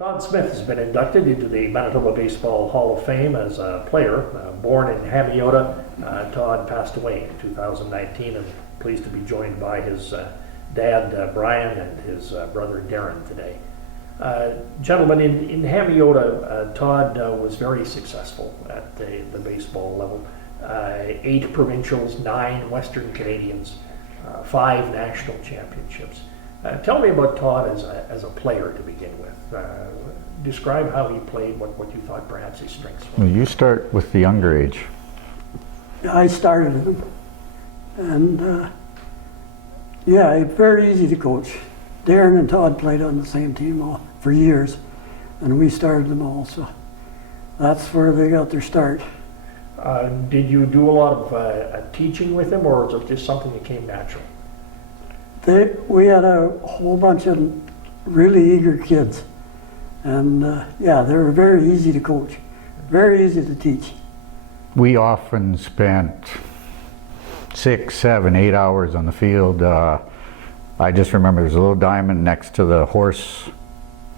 Todd Smith has been inducted into the Manitoba Baseball Hall of Fame as a player. Born in Manitoba, Todd passed away in 2019, and pleased to be joined by his dad, Brian, and his brother, Darren, today. Gentlemen, in Manitoba, Todd was very successful at the baseball level. 8 provincials, 9 Western Canadians, 5 national championships. Tell me about Todd as a player to begin with. Describe how he played, what you thought perhaps his strengths were. Well, you start with the younger age. I started him, and yeah, very easy to coach. Darren and Todd played on the same team for years, and we started them all, so that's where they got their start. Did you do a lot of teaching with him, or was it just something that came natural? We had a whole bunch of really eager kids, and yeah, they were very easy to coach, very easy to teach. We often spent 6, 7, 8 hours on the field. I just remember there's a little diamond next to the horse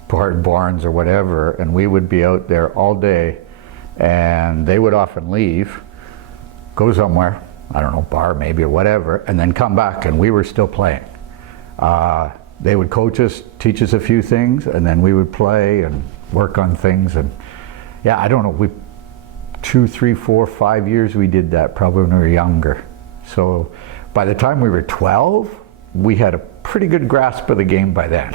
barns or whatever, and we would be out there all day, and they would often leave, go somewhere, I don't know, bar maybe or whatever, and then come back, and we were still playing. They would coach us, teach us a few things, and then we would play and work on things. And yeah, I don't know, 2, 3, 4, 5 years we did that probably when we were younger. So by the time we were 12, we had a pretty good grasp of the game by then.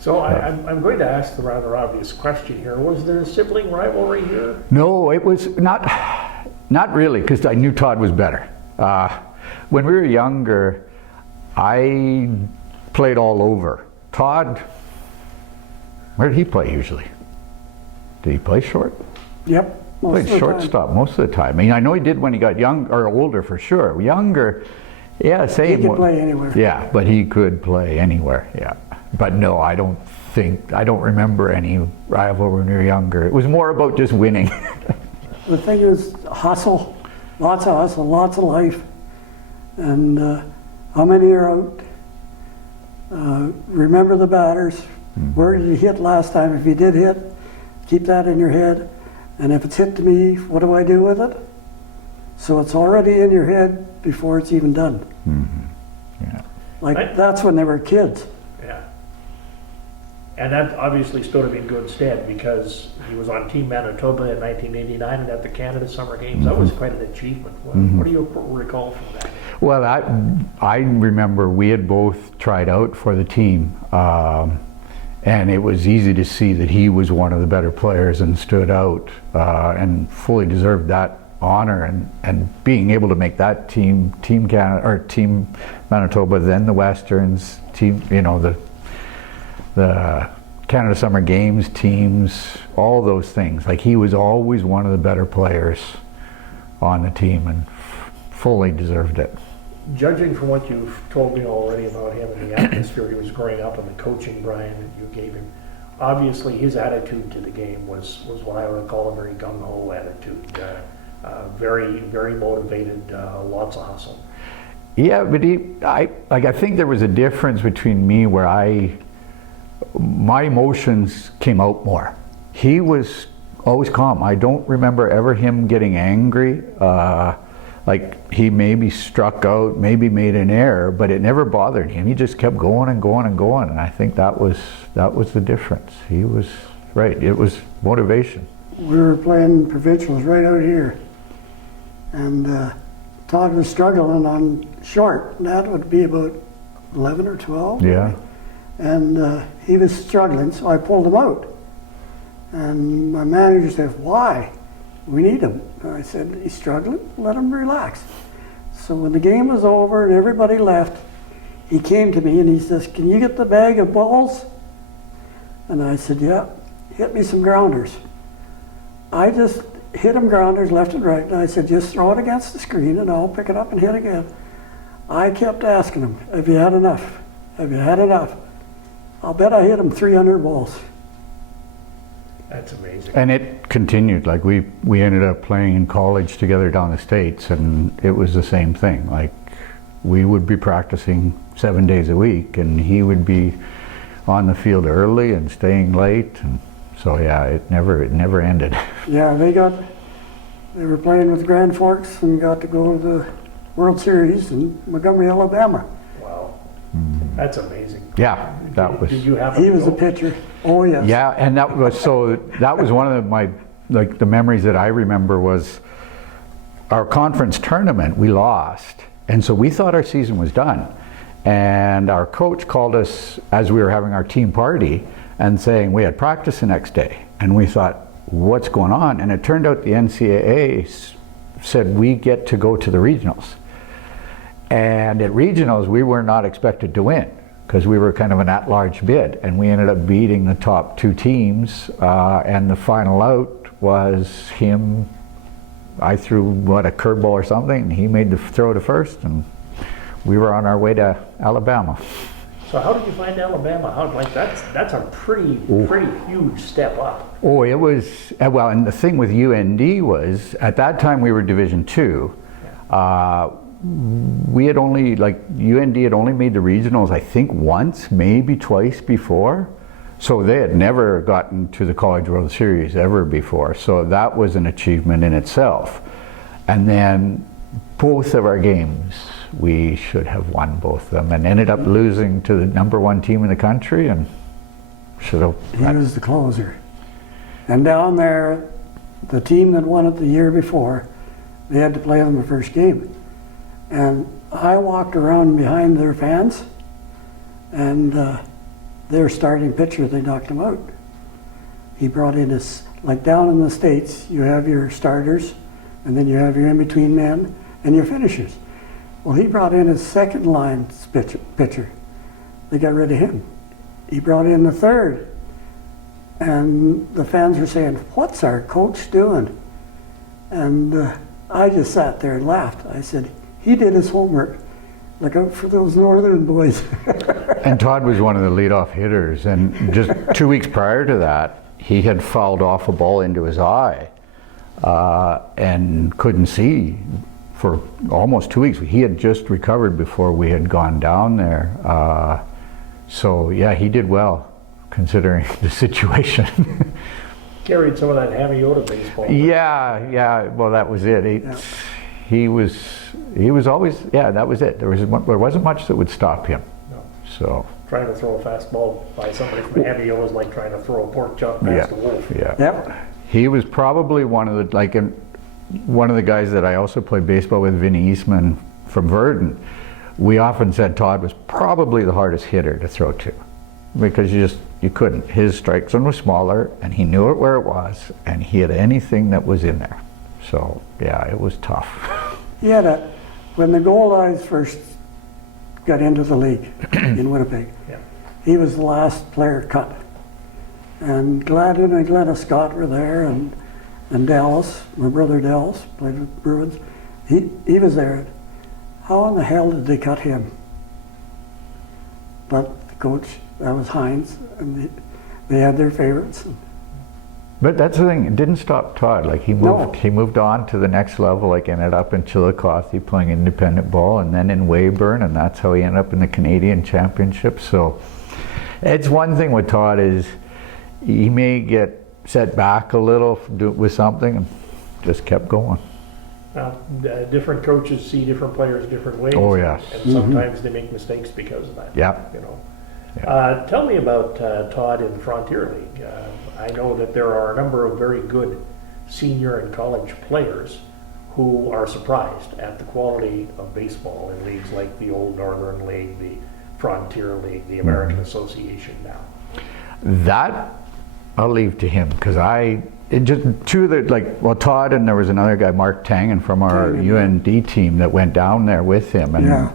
So I'm going to ask the rather obvious question here. Was there a sibling rivalry here? No, it was not really, because I knew Todd was better. When we were younger, I played all over. Todd, where did he play usually? Did he play short? Yep. Played shortstop most of the time. I mean, I know he did when he got young or older for sure. Younger, yeah, same. He could play anywhere. Yeah, but he could play anywhere. Yeah, but no, I don't remember any rivalry when we were younger. It was more about just winning. The thing is, hustle, lots of hustle, lots of life, and how many are out? Remember the batters. Mm-hmm. Where did he hit last time? If he did hit, keep that in your head. And if it's hit to me, what do I do with it? So it's already in your head before it's even done. Mm-hmm. Yeah. Like that's when they were kids. Yeah. And that obviously stood him in good stead because he was on Team Manitoba in 1989 and at the Canada Summer Games. Mm-hmm. That was quite an achievement. What do you recall from that? Well, I remember we had both tried out for the team, and it was easy to see that he was one of the better players and stood out and fully deserved that honor. And being able to make that team Canada or Team Manitoba, then the Westerns team, you know, the Canada Summer Games teams, all those things. Like he was always one of the better players on the team and fully deserved it. Judging from what you've told me already about him and the atmosphere he was growing up and the coaching, Brian, that you gave him, obviously his attitude to the game was what I would call a very gung-ho attitude. Very, very motivated, lots of hustle. Yeah, but I think there was a difference between me where my emotions came out more. He was always calm. I don't remember ever him getting angry. Like he maybe struck out, maybe made an error, but it never bothered him. He just kept going and going and going, and I think that was the difference. He was right. It was motivation. We were playing provincials right out here, and Todd was struggling on short. And that would be about 11 or 12. Yeah. And he was struggling, so I pulled him out. And my manager said, "Why? We need him." And I said, "He's struggling, let him relax." So when the game was over and everybody left, he came to me and he says, "Can you get the bag of balls?" And I said, "Yeah, hit me some grounders." I just hit him grounders left and right, and I said, "Just throw it against the screen and I'll pick it up and hit again." I kept asking him, "Have you had enough? Have you had enough?" I'll bet I hit him 300 balls. That's amazing. And it continued. Like we ended up playing in college together down the States, and it was the same thing. Like we would be practicing 7 days a week, and he would be on the field early and staying late, and so yeah, it never ended. Yeah, they were playing with Grand Forks and got to go to the World Series in Montgomery, Alabama. Wow. That's amazing. Yeah, that was. Did you happen He to was go? a pitcher. Oh yes. Yeah, and that was one of my the memories that I remember was our conference tournament. We lost, and so we thought our season was done. And our coach called us as we were having our team party and saying we had practice the next day. And we thought, what's going on? And it turned out the NCAA said we get to go to the regionals. And at regionals, we were not expected to win because we were kind of an at-large bid. And we ended up beating the top two teams. And the final out was him. I threw, a curveball or something, and he made the throw to first. And we were on our way to Alabama. So how did you find Alabama? That's a pretty huge step up. Oh, it was, well, and the thing with UND was, at that time we were Division II. We had only, UND had only made the regionals, I think once, maybe twice before. So they had never gotten to the College World Series ever before. So that was an achievement in itself. And then both of our games, we should have won both of them and ended up losing to the #1 team in the country, and should have. He was the closer. And down there, the team that won it the year before, they had to play them the first game. And I walked around behind their fans, and their starting pitcher, they knocked him out. He brought in his, like down in the States, you have your starters, and then you have your in-between men, and your finishers. Well, he brought in his second line pitcher. They got rid of him. He brought in the third. And the fans were saying, what's our coach doing? And I just sat there and laughed. I said, he did his homework. Look out for those northern boys. And Todd was one of the leadoff hitters, and just 2 weeks prior to that, he had fouled off a ball into his eye and couldn't see for almost 2 weeks. He had just recovered before we had gone down there. So yeah, he did well considering the situation. Carried some of that Hamiota baseball. Yeah, well that was it. He was always, that was it. There wasn't much that would stop him. No. So. Trying to throw a fastball by somebody from Hamiota is like trying to throw a pork chop past a wolf. Yeah. Yep. He was probably one of the guys that I also played baseball with, Vinny Eastman from Verdun. We often said Todd was probably the hardest hitter to throw to because you couldn't. His strike zone was smaller and he knew it where it was and he hit anything that was in there. So yeah, it was tough. He had when the gold eyes first got into the league in Winnipeg, he was the last player cut. And Gladden and Glenna Scott were there, and Dallas, my brother Dallas, played with Bruins. He was there. How in the hell did they cut him? But the coach, that was Hines, and they had their favorites. But that's the thing, it didn't stop Todd. He moved on to the next level, ended up in Chillicothe playing independent ball, and then in Weyburn, and that's how he ended up in the Canadian Championship. So it's one thing with Todd is he may get set back a little with something and just kept going. Different coaches see different players different ways. Oh yes. And sometimes they make mistakes because of that. Yeah. Tell me about Todd in the Frontier League. I know that there are a number of very good senior and college players who are surprised at the quality of baseball in leagues like the Old Northern League, the Frontier League, the American Association now. That I'll leave to him because Todd and there was another guy, Mark Tangen from our UND team that went down there with him, and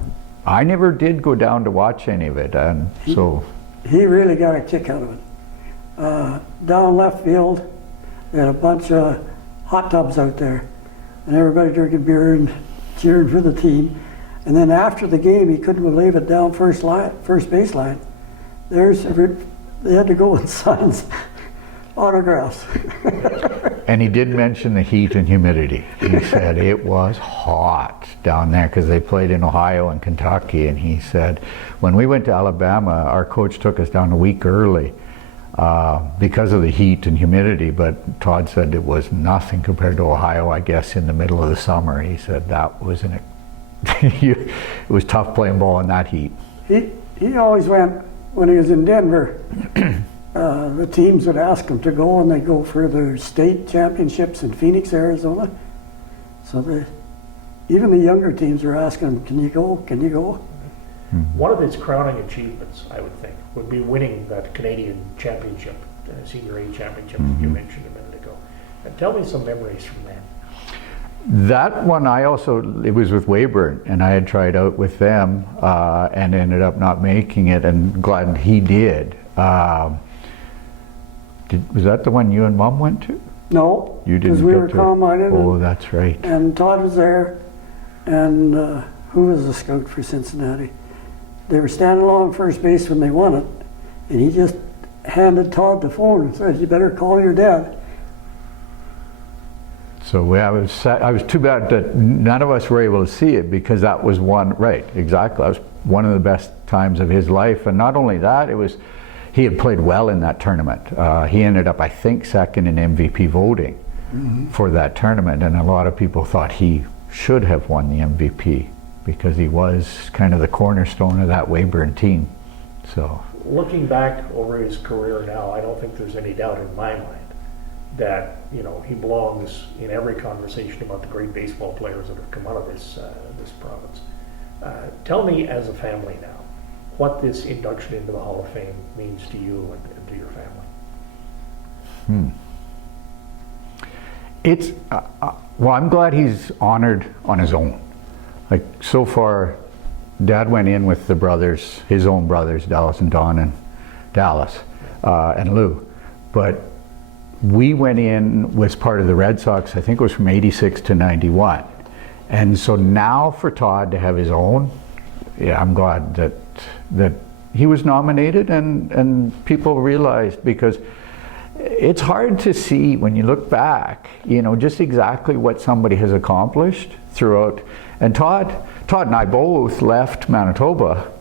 I never did go down to watch any of it, and he really got a kick out of it. Down left field, they had a bunch of hot tubs out there, and everybody drinking beer and cheering for the team. And then after the game, he couldn't believe it, down first baseline. They had to go and sign autographs. And he did mention the heat and humidity. He said it was hot down there because they played in Ohio and Kentucky. And he said, when we went to Alabama, our coach took us down a week early because of the heat and humidity. But Todd said it was nothing compared to Ohio, I guess, in the middle of the summer. He said that was it was tough playing ball in that heat. He always went, when he was in Denver, the teams would ask him to go, and they'd go for their state championships in Phoenix, Arizona. So even the younger teams were asking him, can you go, can you go? One of his crowning achievements, I would think, would be winning that Canadian championship, Senior A championship you mentioned a minute ago. And tell me some memories from that. That one, it was with Weyburn, and I had tried out with them and ended up not making it, and glad he did. Was that the one you and Mom went to? No, You didn't because we get were to it. combined. Oh, that's right. And Todd was there, and who was the scout for Cincinnati? They were standing along first base when they won it, and he just handed Todd the phone and said, you better call your dad. So I was too bad that none of us were able to see it, because that was one, right, exactly. That was one of the best times of his life. And not only that, he had played well in that tournament. He ended up, I think, second in MVP voting for that tournament. And a lot of people thought he should have won the MVP because he was kind of the cornerstone of that Weyburn team. So, Looking back over his career now, I don't think there's any doubt in my mind that he belongs in every conversation about the great baseball players that have come out of this province. Tell me, as a family now, what this induction into the Hall of Fame means to you and to your family. It's well, I'm glad he's honored on his own. Like, so far, Dad went in with the brothers, his own brothers, Dallas and Don and Dallas and Lou, but we went in, was part of the Red Sox, I think it was from 86 to 91. And so now for Todd to have his own, yeah, I'm glad that he was nominated and people realized, because it's hard to see when you look back, just exactly what somebody has accomplished throughout. And Todd and I both left Manitoba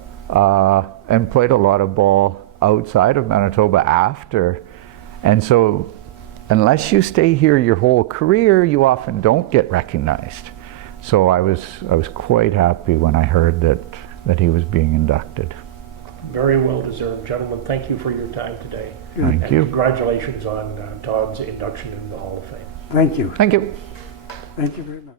and played a lot of ball outside of Manitoba after. And so, unless you stay here your whole career, you often don't get recognized. So I was quite happy when I heard that he was being inducted. Very well deserved. Gentlemen, thank you for your time today. Thank and you. Congratulations on Todd's induction into the Hall of Fame. Thank you. Thank you. Thank you very much.